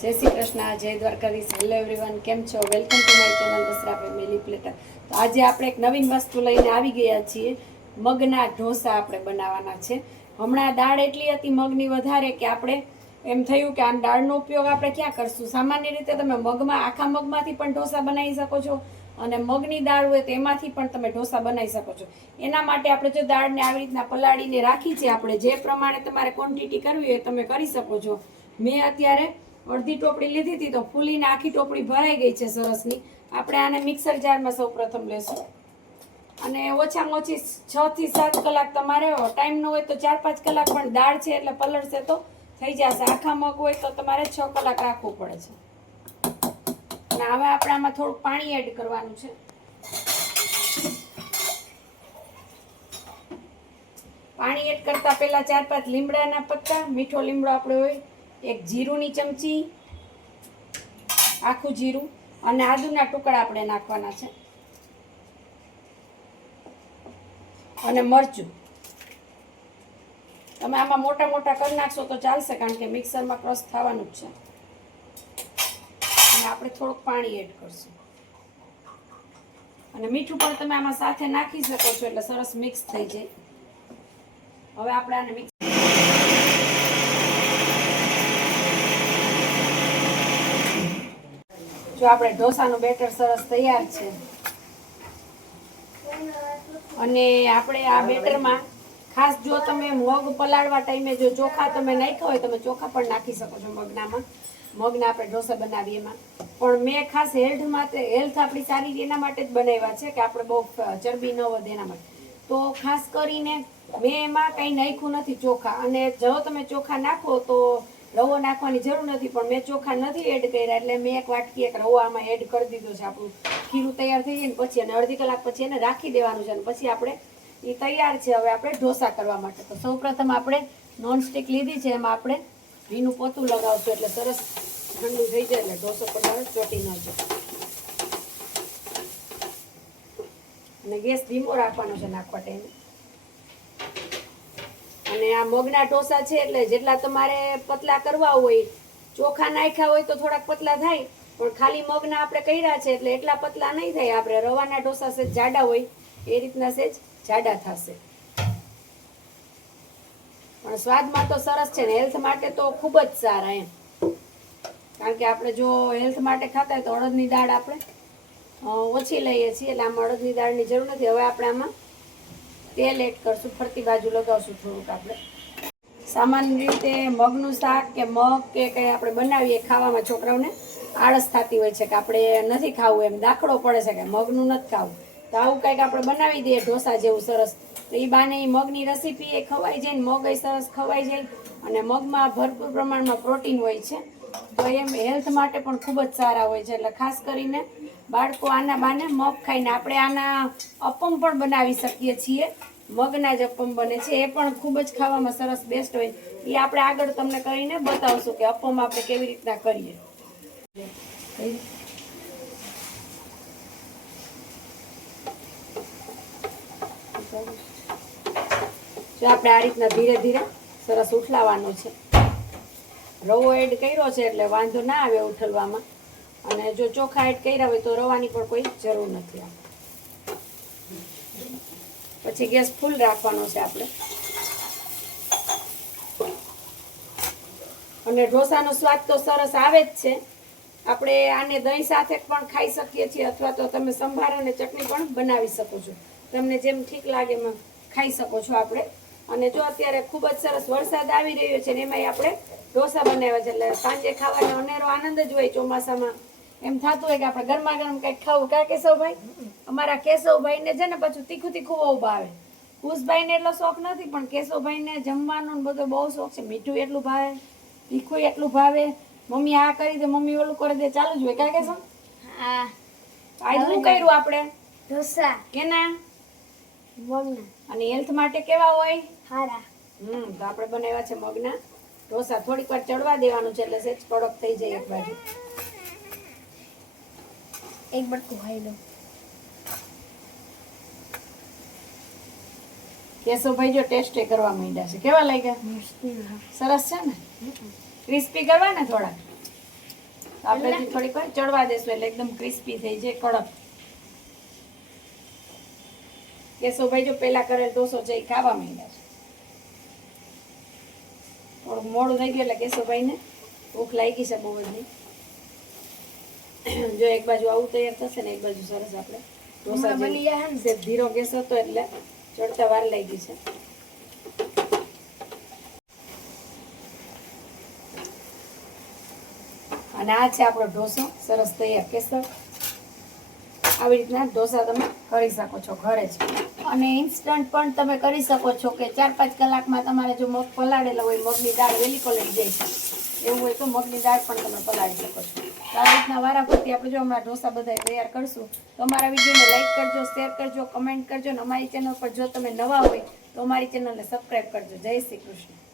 જય શ્રી કૃષ્ણ, જય Dwarkadhish. Hello everyone, કેમ છો? Welcome to my channel Basra family platter. તો આજે આપણે એક નવીન વસ્તુ લઈને આવી ગયા છીએ. મગના ઢોસા આપણે બનાવવાના છે. હમણાં દાળ એટલી હતી મગની વધારે કે આપણે એમ થયું કે આ દાળનો ઉપયોગ આપણે ક્યાં કરશું. સામાન્ય રીતે તમે મગમાં આખા મગમાંથી પણ ઢોસા બનાવી શકો છો અને મગની દાળ હોય તો એમાંથી પણ તમે ઢોસા બનાવી શકો છો. એના માટે આપણે જો દાળને આવી રીતના પલાળીને રાખી છે, આપણે જે પ્રમાણે તમારે ક્વોન્ટિટી કરવી હોય તમે કરી શકો છો. મેં અત્યારે અડધી ટોપડી લીધી હતી તો ફૂલીને આખી ટોપડી ભરાઈ ગઈ છે સરસની. આપણે આને મિક્સર જારમાં સૌ પ્રથમ લેશું અને ઓછામાં ઓછી 6 થી 7 કલાક તમારે ટાઈમ ન હોય તો 4-5 કલાક પણ દાળ છે એટલે પલળશે તો થઈ જશે. આખા મગ હોય તો તમારે 6 કલાક રાખવું પડે છે. અને હવે આપણે આમાં થોડું પાણી એડ કરવાનું છે. પાણી એડ કરતા પહેલા 4-5 લીમડાના પત્તા, મીઠો લીમડો આપણે હોય, એક જીરુંની ચમચી, આખું જીરું અને આદુના ટુકડા આપણે નાખવાના છે અને મરચું. તમે આમાં મોટા મોટા કરી નાખશો તો ચાલશે કારણ કે મિક્સરમાં ક્રશ થવાનું જ છે. અને આપણે થોડુંક પાણી એડ કરશું અને મીઠું પણ તમે આમાં સાથે નાખી શકો છો એટલે સરસ મિક્સ થઈ જાય. હવે આપણે આને મિક્સ જો આપણે ઢોસાનું બેટર સરસ તૈયાર છે અને આપણે આ બેટરમાં ખાસ જો તમે મગ પલાળવા ટાઈમે જો ચોખા તમે નાખ્યા હોય તમે ચોખા પણ નાખી શકો છો મગના આપણે ઢોસા બનાવીએ એમાં. પણ મેં ખાસ હેલ્થ આપણી સારી એના માટે જ બનાવ્યા છે કે આપણે બહુ ચરબી ન વધે એના માટે. તો ખાસ કરીને મેં એમાં કંઈ નાખ્યું નથી ચોખા. અને જો તમે ચોખા નાખો તો રવો નાખવાની જરૂર નથી, પણ મેં ચોખા નથી એડ કર્યા એટલે મેં એક વાટકી એક રવો આમાં એડ કરી દીધો છે. આપણું ખીરું તૈયાર થઈ જાય ને પછી અને અડધી કલાક પછી એને રાખી દેવાનું છે અને પછી આપણે એ તૈયાર છે હવે આપણે ઢોસા કરવા માટે. તો સૌપ્રથમ આપણે નોનસ્ટિક લીધી છે, એમાં આપણે ઘીનું પોતું લગાવશું એટલે સરસ ઠંડુ થઈ જાય એટલે ઢોસો પણ ચોટી ન જાય. અને ગેસ ધીમો રાખવાનો છે નાખવા ટાઈમે. અને આ મગના ઢોસા છે એટલે જેટલા તમારે પતલા કરવા હોય, ચોખા નાખ્યા હોય તો થોડાક પતલા થાય, પણ ખાલી મગના આપણે કર્યા છે એટલે એટલા પતલા નહીં થાય. આપણે રવાના ઢોસા સેજ જાડા હોય એ રીતના સેજ જાડા થશે. પણ સ્વાદમાં તો સરસ છે ને હેલ્થ માટે તો ખૂબ જ સારા એમ. કારણ કે આપણે જો હેલ્થ માટે ખાતા હોય તો અડદની દાળ આપણે ઓછી લઈએ છીએ એટલે આમાં અડદની દાળની જરૂર નથી. હવે આપણે આમાં તેલ એડ કરશું, ફરતી બાજુ લગાવશું થોડુંક. આપણે સામાન્ય રીતે મગનું શાક કે મગ કે કંઈ આપણે બનાવીએ ખાવામાં છોકરાઓને આળસ થતી હોય છે કે આપણે નથી ખાવું, એમ દાખલો પડે છે કે મગનું નથી ખાવું. તો આવું કંઈક આપણે બનાવી દઈએ ઢોસા જેવું સરસ, તો એ બાને મગની રેસીપી એ ખવાઈ જાય ને મગ એ સરસ ખવાઈ જાય. અને મગમાં ભરપૂર પ્રમાણમાં પ્રોટીન હોય છે તો એમ હેલ્થ માટે પણ ખૂબ જ સારા હોય છે. એટલે ખાસ કરીને બાળકો આના બાને મગ ખાઈને આપણે આના અપમ પણ બનાવી શકીએ છીએ. મગના જ અપમ બને છે, એ પણ ખૂબ જ ખાવામાં સરસ બેસ્ટ હોય. એ આપણે આગળ તમને કરીને બતાવશું કે અપમ આપણે કેવી રીતના કરીએ. જો આપણે આ રીતના ધીરે ધીરે સરસ ઉઠલાવવાનું છે. રવો એડ કર્યો છે એટલે વાંધો ના આવે ઉઠલવામાં. અને જો ચોખા એડ કર્યા હોય તો રવાની પણ કોઈ જરૂર નથી. પછી ગેસ ફૂલ રાખવાનો છે આપણે. અને ઢોસાનો સ્વાદ તો સરસ આવે જ છે. આપણે આને દહીં સાથે પણ ખાઈ શકીએ છીએ અથવા તો તમે સંભાર અને ચટણી પણ બનાવી શકો છો. તમને જેમ ઠીક લાગે એમાં ખાઈ શકો છો આપણે. અને જો અત્યારે ખૂબ જ સરસ વરસાદ આવી રહ્યો છે ને એમાંય આપણે ઢોસા બનાવ્યા છે એટલે સાંજે ખાવાનો અનેરો આનંદ જ હોય. ચોમાસામાં એમ થતું હોય કે આપણે ગરમા ગરમ કંઈક ખાવું. કા કેશવભાઈ? અમારા કેશવભાઈને છે ને પાછું તીખું તીખું બહુ ભાવે. કુશભાઈને એટલો શોખ નથી પણ કેશવભાઈને જમવાનો બધો બહુ શોખ છે. મીઠું એટલું ભાવે, તીખું એટલું ભાવે. મમ્મી આ કરી દે, મમ્મી ઓલું કરી દે, ચાલુ જ હોય. કા કેશવ? હા. આજ શું કર્યું આપણે? ઢોસા. કેના? મગના. અને હેલ્થ માટે કેવા હોય? સારા. તો આપણે બનાવ્યા છે મગના ઢોસા. થોડીક વાર ચડવા દેવાનું છે એટલે સેજ કડક થઈ જાય એક બાજુ. એક બટકું ખાઈ લો. કેશવભાઈ જો ટેસ્ટ કરવા માંડ્યા છે. કેવા લાગ્યા? સરસ છે ને? ક્રિસ્પી કરવા ને થોડા. આપણે હજી થોડીક વાર ચડવા દેશું એટલે એકદમ ક્રિસ્પી થઈ જાય, કડક. કેશવભાઈ જો પેલા કરેલ ઢોસો છે એ ખાવા માંડ્યા છે. થોડુંક મોડું થઈ ગયું એટલે કેશવભાઈને ભૂખ લાગી છે બહુ બધી. જો એક બાજુ આવું તૈયાર થશે ને એક બાજુ સરસ આપણે ઢોસા બની જાય ને. ધીરો ગેસ હતો એટલે ચડતા વાર લાગી છે. અને આ છે આપણો ઢોસો સરસ તૈયાર. કેસર આવી રીતના ઢોસા તમે કરી શકો છો ઘરે જ. અને ઇન્સ્ટન્ટ પણ તમે કરી શકો છો કે 4-5 કલાકમાં તમારે જો મગ પલાળેલા હોય, મગની દાળ વહેલી પલળી જાય છે એવું હોય તો મગની દાળ પણ તમે પલાળી શકો છો. તો આ રીતના વારાફરતી આપણે જો હમણાં ઢોસા બધા તૈયાર કરશું તો અમારા વિડીયોને લાઈક કરજો, શેર કરજો, કમેન્ટ કરજો. અને અમારી ચેનલ પર જો તમે નવા હોય તો અમારી ચેનલને સબસ્ક્રાઈબ કરજો. જય શ્રી કૃષ્ણ.